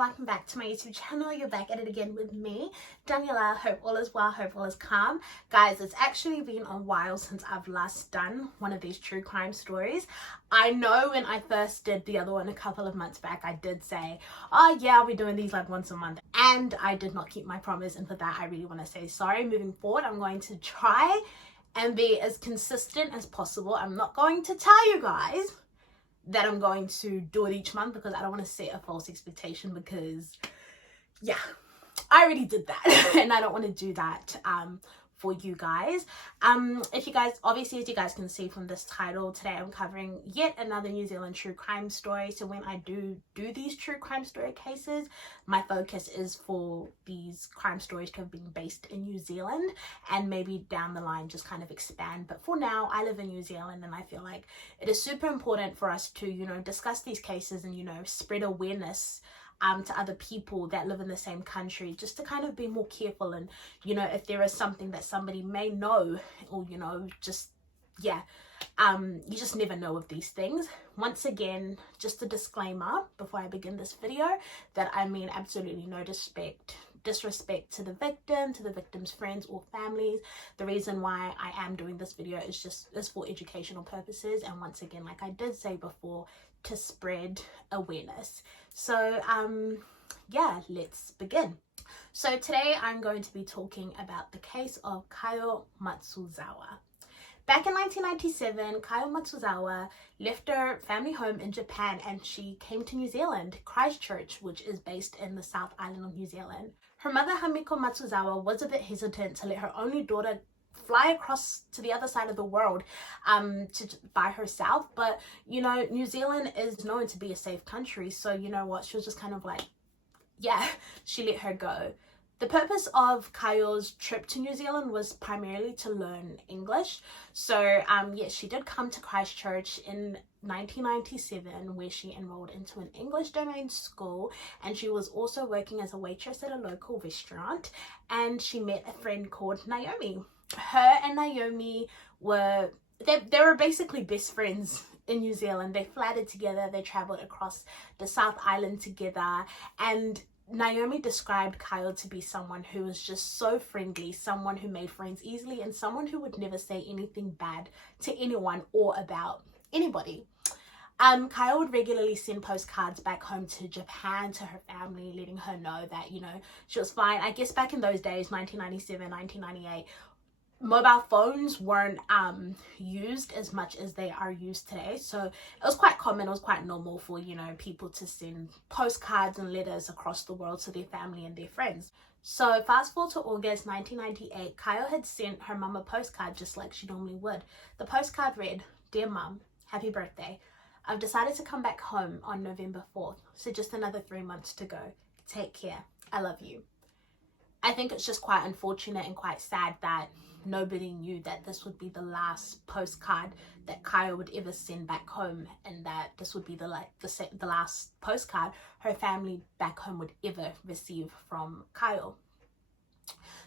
welcome back to my YouTube channel. You're back at it again with me, Daniela. Hope all is well, hope all is calm. Guys, it's actually been a while since I've last done one of these true crime stories. I know when I first did the other one a couple of months back, I did say, oh yeah, I'll be doing these like once a month. And I did not keep my promise, and for that I really want to say sorry. Moving forward, I'm going to try and be as consistent as possible. I'm not going to tell you guys that I'm going to do it each month because I don't want to set a false expectation, because yeah, I already did that and I don't want to do that for you guys. If you guys, obviously, as you guys can see from this title, today I'm covering yet another New Zealand true crime story. So when I do these true crime story cases, my focus is for these crime stories to have been based in New Zealand, and maybe down the line just kind of expand. But for now, I live in New Zealand, and I feel like it is super important for us to, you know, discuss these cases and, you know, spread awareness to other people that live in the same country, just to kind of be more careful. And, you know, if there is something that somebody may know, or, you know, just, yeah, you just never know of these things. Once again, just a disclaimer before I begin this video, that I mean absolutely no disrespect to the victim, to the victim's friends or families. The reason why I am doing this video is for educational purposes, and once again, like I did say before, to spread awareness. So yeah, let's begin. So today I'm going to be talking about the case of Kayo Matsuzawa. Back in 1997, Kayo Matsuzawa left her family home in Japan and she came to New Zealand, Christchurch, which is based in the South Island of New Zealand. Her mother, Hamiko Matsuzawa, was a bit hesitant to let her only daughter fly across to the other side of the world by herself, but you know, New Zealand is known to be a safe country, so you know what, she was just kind of like, yeah, she let her go. The purpose of Kayo's trip to New Zealand was primarily to learn English. So yes, she did come to Christchurch in 1997, where she enrolled into an English domain school, and she was also working as a waitress at a local restaurant, and she met a friend called Naomi. Her and Naomi were basically best friends in New Zealand. They flattered together, they traveled across the South Island together, and Naomi described Kayo to be someone who was just so friendly, someone who made friends easily, and someone who would never say anything bad to anyone or about anybody. Kayo would regularly send postcards back home to Japan to her family, letting her know that, you know, she was fine. I guess back in those days, 1997, 1998, mobile phones weren't used as much as they are used today, so it was quite common, it was quite normal for, you know, people to send postcards and letters across the world to their family and their friends. So fast forward to August 1998, Kayo had sent her mum a postcard just like she normally would. The postcard read, "Dear Mum, happy birthday. I've decided to come back home on November 4th, so just another 3 months to go. Take care. I love you." I think it's just quite unfortunate and quite sad that nobody knew that this would be the last postcard that Kayo would ever send back home, and that this would be the last postcard her family back home would ever receive from Kayo.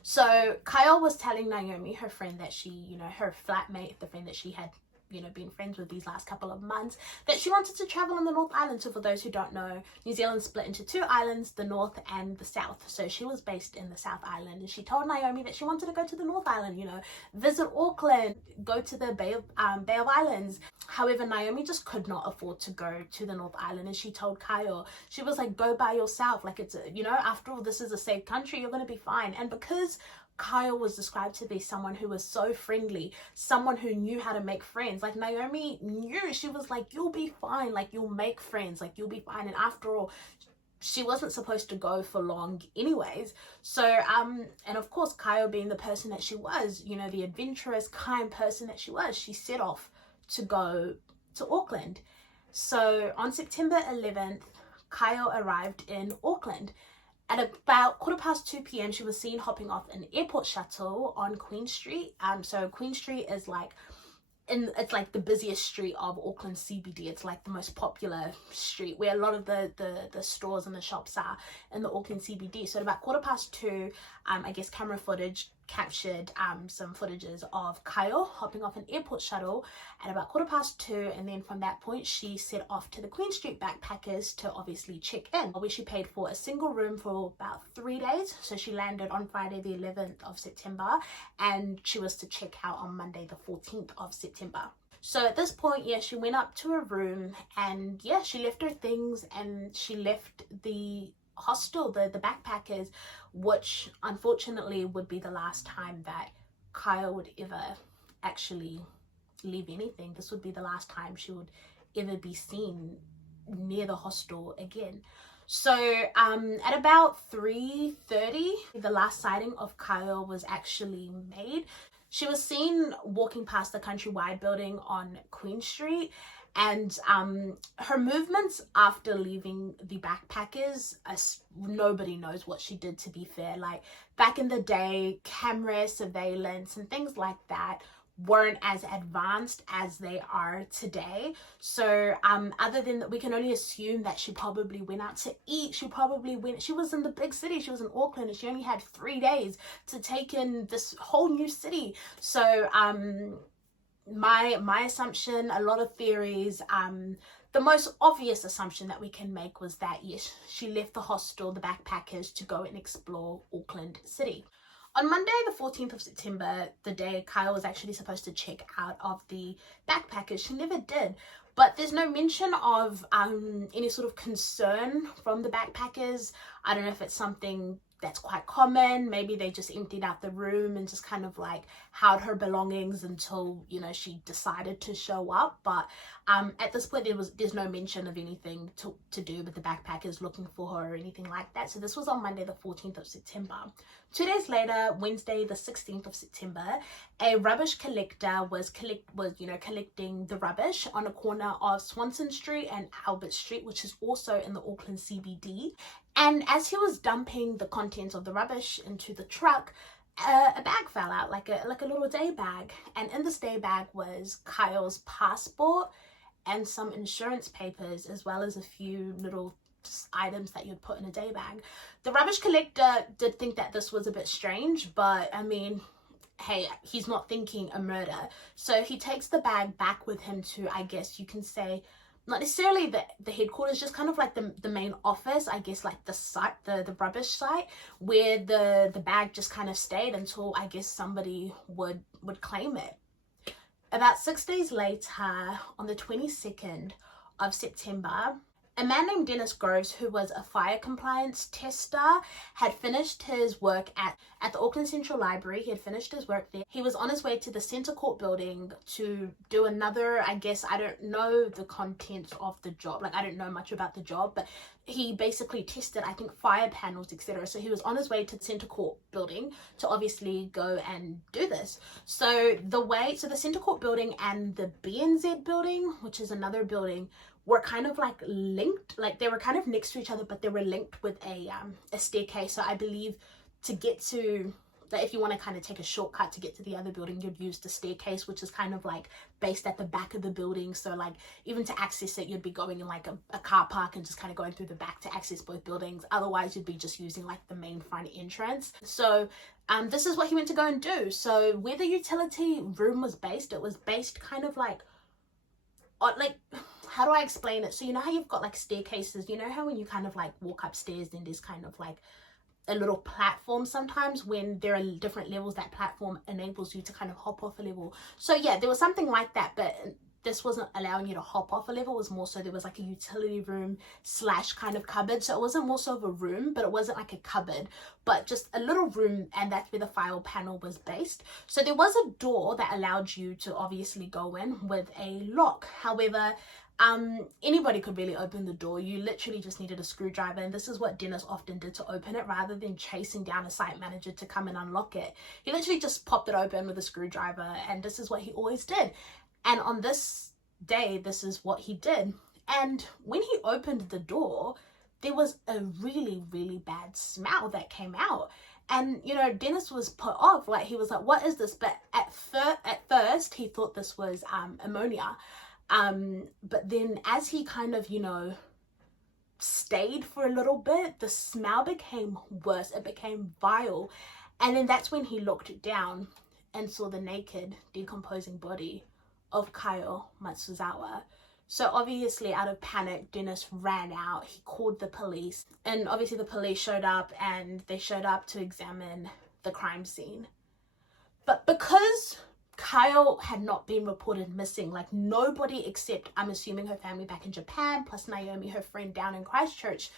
So Kayo was telling Naomi, her friend that she, you know, her flatmate, the friend that she had, you know, been friends with these last couple of months, that she wanted to travel on the North Island. So for those who don't know, New Zealand split into two islands, the North and the South. So she was based in the South Island, and she told Naomi that she wanted to go to the North Island, you know, visit Auckland, go to the Bay of Islands. However, Naomi just could not afford to go to the North Island, and she told Kayo, she was like, go by yourself, like, it's a, you know, after all, this is a safe country, you're going to be fine. And because Kayo was described to be someone who was so friendly, someone who knew how to make friends, like Naomi knew, she was like, you'll be fine, like you'll make friends, like you'll be fine. And after all, she wasn't supposed to go for long anyways. So and of course, Kayo being the person that she was, you know, the adventurous, kind person that she was, she set off to go to Auckland. So on September 11th, Kayo arrived in Auckland. At about 2:15 p.m, she was seen hopping off an airport shuttle on Queen Street. So Queen Street is like, it's like the busiest street of Auckland CBD. It's like the most popular street where a lot of the stores and the shops are in the Auckland CBD. So at about 2:15, I guess camera footage captured some footages of Kayo hopping off an airport shuttle at about 2:15, and then from that point she set off to the Queen Street backpackers to obviously check in, where she paid for a single room for about 3 days. So she landed on Friday the 11th of September, and she was to check out on Monday the 14th of September. So at this point, yeah, she went up to her room, and yeah, she left her things and she left the hostel, the backpackers, which unfortunately would be the last time that Kaio would ever actually leave anything. This would be the last time she would ever be seen near the hostel again. So at about 3:30, the last sighting of Kaio was actually made. She was seen walking past the Countrywide building on Queen Street, and her movements after leaving the backpackers, nobody knows what she did, to be fair. Like, back in the day, camera surveillance and things like that weren't as advanced as they are today. So other than that, we can only assume that she probably went out to eat. She was in the big city, she was in Auckland, and she only had 3 days to take in this whole new city. So my assumption, a lot of theories, the most obvious assumption that we can make was that yes, she left the hostel, the backpackers, to go and explore Auckland City. On Monday the 14th of September, the day Kaio was actually supposed to check out of the backpackers, she never did. But there's no mention of any sort of concern from the backpackers. I don't know if it's something that's quite common. Maybe they just emptied out the room and just kind of like held her belongings until, you know, she decided to show up. But at this point, there's no mention of anything to do with the backpackers looking for her or anything like that. So this was on Monday the 14th of September. 2 days later, Wednesday the 16th of September, a rubbish collector was collecting the rubbish on a corner of Swanson Street and Albert Street, which is also in the Auckland CBD. And as he was dumping the contents of the rubbish into the truck, a bag fell out, like a little day bag. And in this day bag was Kaio's passport and some insurance papers, as well as a few little items that you'd put in a day bag. The rubbish collector did think that this was a bit strange, but I mean, hey, he's not thinking a murder. So he takes the bag back with him to, I guess you can say, not necessarily the headquarters, just kind of like the main office, I guess, like the site, the rubbish site, where the bag just kind of stayed until, I guess, somebody would claim it. About 6 days later, on the 22nd of September, a man named Dennis Groves, who was a fire compliance tester, had finished his work at the Auckland Central Library. He had finished his work there. He was on his way to the Centre Court building to do another, I guess, I don't know the contents of the job. Like, I don't know much about the job, but he basically tested, I think, fire panels, etc. So he was on his way to the Centre Court building to obviously go and do this. So the Centre Court building and the BNZ building, which is another building, were kind of like linked, like they were kind of next to each other, but they were linked with a staircase. So I believe to get to, like, if you want to kind of take a shortcut to get to the other building, you'd use the staircase, which is kind of like based at the back of the building. So like even to access it, you'd be going in like a car park and just kind of going through the back to access both buildings. Otherwise you'd be just using like the main front entrance. So this is what he went to go and do. So where the utility room was based, it was based kind of like how do I explain it? So you know how you've got like staircases, you know how when you kind of like walk upstairs, then there's kind of like a little platform sometimes when there are different levels, that platform enables you to kind of hop off a level. So yeah, there was something like that, but this wasn't allowing you to hop off a level. It was more so there was like a utility room / kind of cupboard. So it wasn't more so of a room, but it wasn't like a cupboard, but just a little room, and that's where the fire panel was based. So there was a door that allowed you to obviously go in with a lock. However, anybody could really open the door. You literally just needed a screwdriver, and this is what Dennis often did to open it, rather than chasing down a site manager to come and unlock it. He literally just popped it open with a screwdriver, and this is what he always did. And on this day, this is what he did. And when he opened the door, there was a really, really bad smell that came out. And, you know, Dennis was put off. Like, he was like, what is this? But at first, he thought this was ammonia. But then as he kind of, you know, stayed for a little bit, the smell became worse. It became vile. And then that's when he looked down and saw the naked, decomposing body of Kayo Matsuzawa. So obviously out of panic, Dennis ran out. He called the police, and obviously the police showed up, and they showed up to examine the crime scene. But because Kayo had not been reported missing, like nobody except, I'm assuming, her family back in Japan, plus Naomi, her friend down in Christchurch,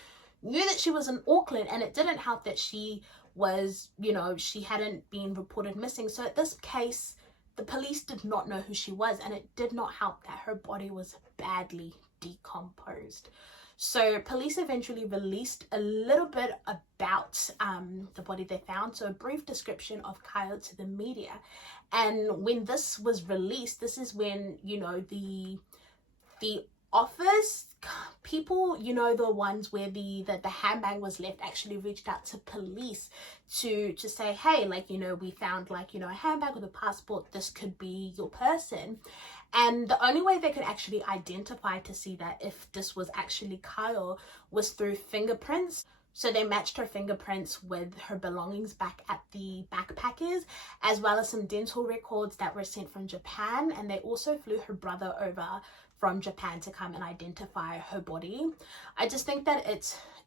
knew that she was in Auckland. And it didn't help that she was, you know, she hadn't been reported missing. So at this case, the police did not know who she was, and it did not help that her body was badly decomposed. So police eventually released a little bit about the body they found, so a brief description of Kayo to the media. And when this was released, this is when, you know, the office people, you know, the ones where the handbag was left, actually reached out to police to say, hey, like, you know, we found, like, you know, a handbag with a passport, this could be your person. And the only way they could actually identify to see that if this was actually Kayo was through fingerprints. So they matched her fingerprints with her belongings back at the backpackers, as well as some dental records that were sent from Japan. And they also flew her brother over from Japan to come and identify her body. I just think that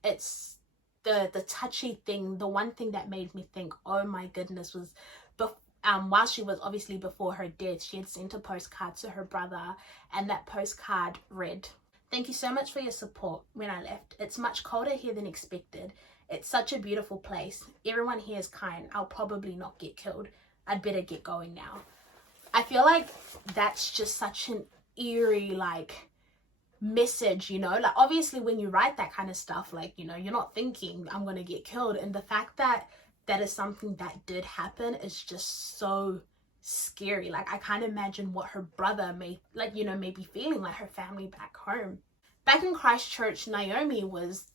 it's the touchy thing. The one thing that made me think, oh my goodness, was while she was obviously before her death, she had sent a postcard to her brother, and that postcard read, "Thank you so much for your support when I left. It's much colder here than expected. It's such a beautiful place. Everyone here is kind. I'll probably not get killed. I'd better get going now." I feel like that's just such an eerie, like, message, you know? Like, obviously when you write that kind of stuff, like, you know, you're not thinking I'm gonna get killed. And the fact that that is something that did happen is just so scary. Like, I can't imagine what her brother may, like, you know, may be feeling, like her family back home. Back in Christchurch, Naomi was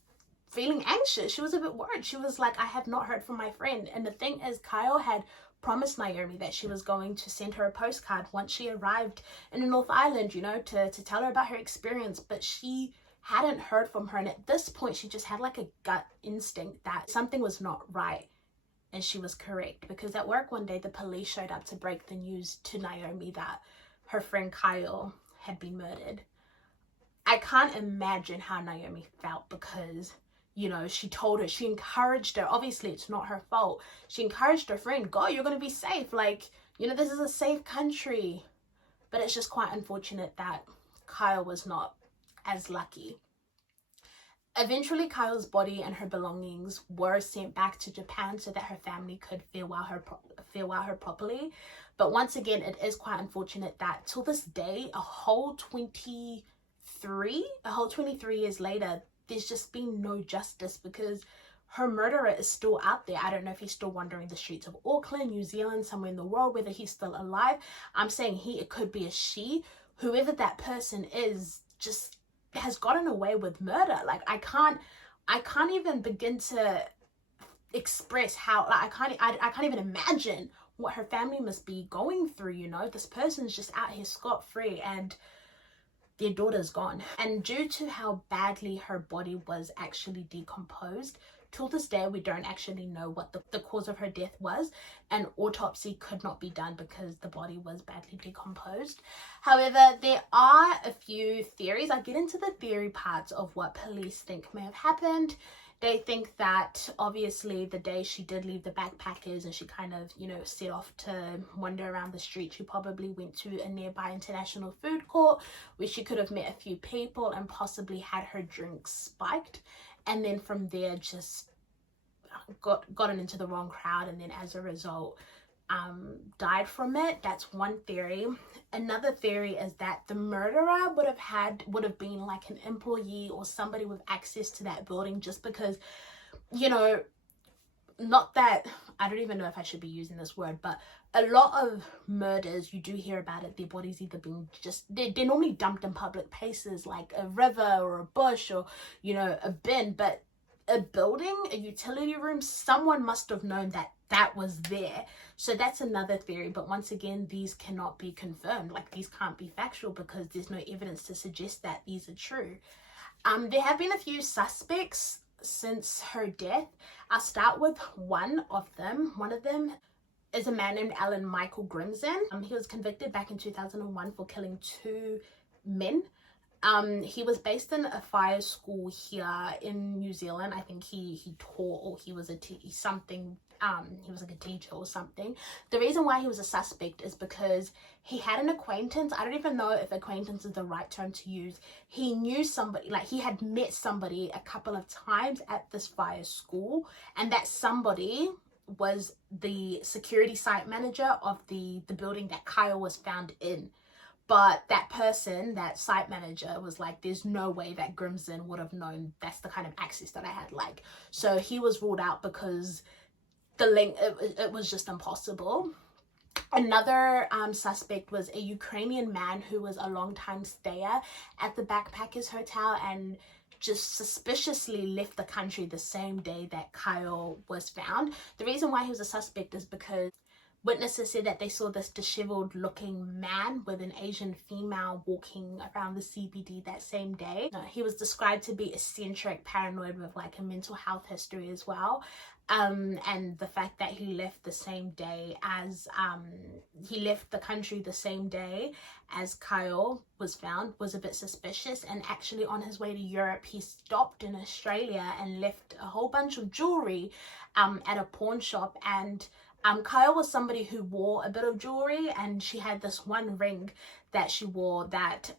feeling anxious. She was a bit worried. She was like, I have not heard from my friend. And the thing is, Kaio had promised Naomi that she was going to send her a postcard once she arrived in the North Island, you know, to tell her about her experience, but she hadn't heard from her. And at this point, she just had like a gut instinct that something was not right. And she was correct, because at work one day, the police showed up to break the news to Naomi that her friend Kaio had been murdered. I can't imagine how Naomi felt, because, you know, she told her, she encouraged her. Obviously, it's not her fault. She encouraged her friend, go, you're going to be safe. Like, you know, this is a safe country. But it's just quite unfortunate that Kaio was not as lucky. Eventually, Kaio's body and her belongings were sent back to Japan so that her family could farewell her properly. But once again, it is quite unfortunate that till this day, a whole 23 years later, there's just been no justice, because her murderer is still out there. I don't know if he's still wandering the streets of Auckland, New Zealand, somewhere in the world, whether he's still alive. I'm saying he, it could be a she. Whoever that person is just has gotten away with murder. Like, I can't even begin to express how, like, I can't even imagine what her family must be going through, you know? This person's just out here scot-free, and their daughter's gone. And due to how badly her body was actually decomposed, till this day we don't actually know what the cause of her death was. An autopsy could not be done because the body was badly decomposed. However, there are a few theories. I get into the theory parts of what police think may have happened. They think that obviously the day she did leave the backpackers and she kind of, you know, set off to wander around the street, she probably went to a nearby international food court where she could have met a few people and possibly had her drinks spiked. And then from there just gotten into the wrong crowd, and then as a result died from it. That's one theory. Another theory is that the murderer would have been like an employee or somebody with access to that building, just because, you know, not that, I don't even know if I should be using this word, but a lot of murders, you do hear about it, their bodies either being just, they're normally dumped in public places like a river or a bush or, you know, a bin. But a building, a utility room, someone must have known that that was there. So that's another theory. But once again, these cannot be confirmed. Like, these can't be factual because there's no evidence to suggest that these are true. There have been a few suspects since her death. I'll start with one of them. One of them is a man named Alan Michael Grimson. He was convicted back in 2001 for killing 2 men. He was based in a fire school here in New Zealand. I think he taught, or he was something. He was like a teacher or something. The reason why he was a suspect is because he had an acquaintance. I don't even know if acquaintance is the right term to use. He knew somebody, like he had met somebody a couple of times at this fire school, and that somebody was the security site manager of the building that Kaio was found in. But that person, that site manager, was like, there's no way that Grimson would have known that's the kind of access that I had. Like, so he was ruled out because the link, it was just impossible. Another suspect was a Ukrainian man who was a long-time stayer at the Backpackers Hotel and just suspiciously left the country the same day that Kaio was found. The reason why he was a suspect is because witnesses said that they saw this disheveled looking man with an Asian female walking around the CBD that same day. He was described to be eccentric, paranoid, with like a mental health history as well. And the fact that he left the same day as he left the country the same day as Kaio was found was a bit suspicious. And actually on his way to Europe, he stopped in Australia and left a whole bunch of jewelry at a pawn shop. And Kaio was somebody who wore a bit of jewelry, and she had this one ring that she wore that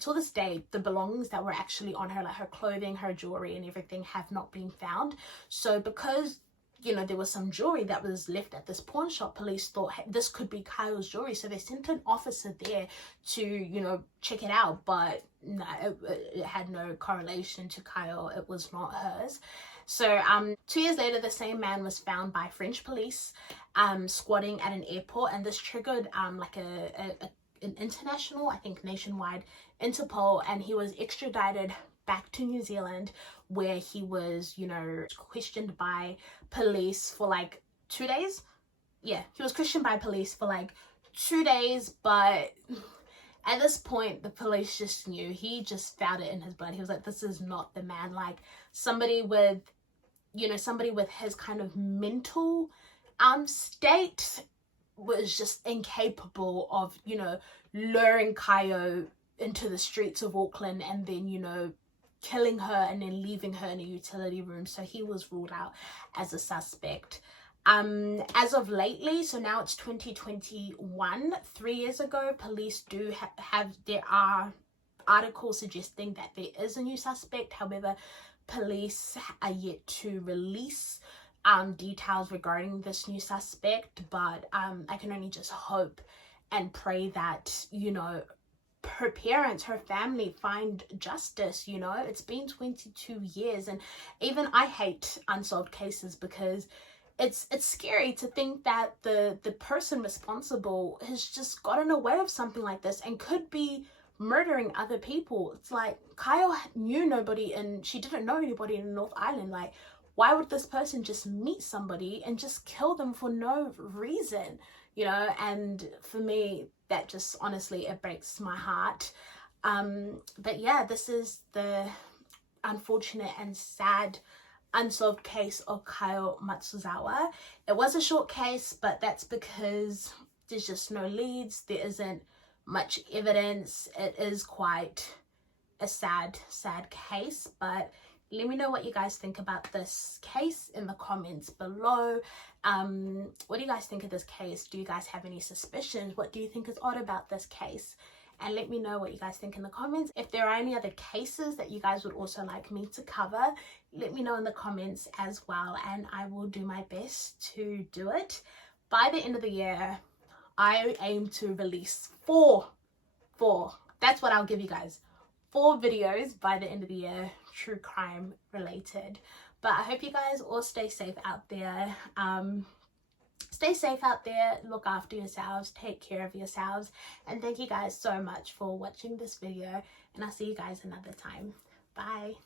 till this day the belongings that were actually on her, like her clothing, her jewelry and everything, have not been found. So because, you know, there was some jewelry that was left at this pawn shop, police thought, hey, this could be Kaio's jewelry. So they sent an officer there to, you know, check it out, but no, it had no correlation to Kaio. It was not hers. So 2 years later, the same man was found by French police squatting at an airport, and this triggered like an international, I think nationwide, Interpol, and he was extradited back to New Zealand, where he was, you know, questioned by police for like 2 days. Yeah, he was questioned by police for like 2 days, but at this point the police just knew. He just felt it in his blood. He was like, this is not the man. Like somebody with, you know, somebody with his kind of mental state was just incapable of, you know, luring Kaio into the streets of Auckland and then, you know, killing her and then leaving her in a utility room. So he was ruled out as a suspect. As of lately, so now it's 2021, 3 years ago, police do there are articles suggesting that there is a new suspect. However, police are yet to release details regarding this new suspect, but I can only just hope and pray that, you know, her parents, her family find justice. You know, it's been 22 years, and even I hate unsolved cases because it's scary to think that the person responsible has just gotten away with something like this and could be murdering other people. It's like Kaio knew nobody, and she didn't know anybody in North Island. Like, why would this person just meet somebody and just kill them for no reason, you know? And for me, that just, honestly, it breaks my heart. But yeah, this is the unfortunate and sad unsolved case of Kaio Matsuzawa. It was a short case, but that's because there's just no leads. There isn't much evidence. It is quite a sad case, but let me know what you guys think about this case in the comments below. What do you guys think of this case? Do you guys have any suspicions? What do you think is odd about this case? And let me know what you guys think in the comments. If there are any other cases that you guys would also like me to cover, let me know in the comments as well, and I will do my best to do it. By the end of the year, I aim to release four, that's what I'll give you guys, 4 videos by the end of the year, true crime related. But I hope you guys all stay safe out there. Stay safe out there, look after yourselves, take care of yourselves, and thank you guys so much for watching this video, and I'll see you guys another time. Bye.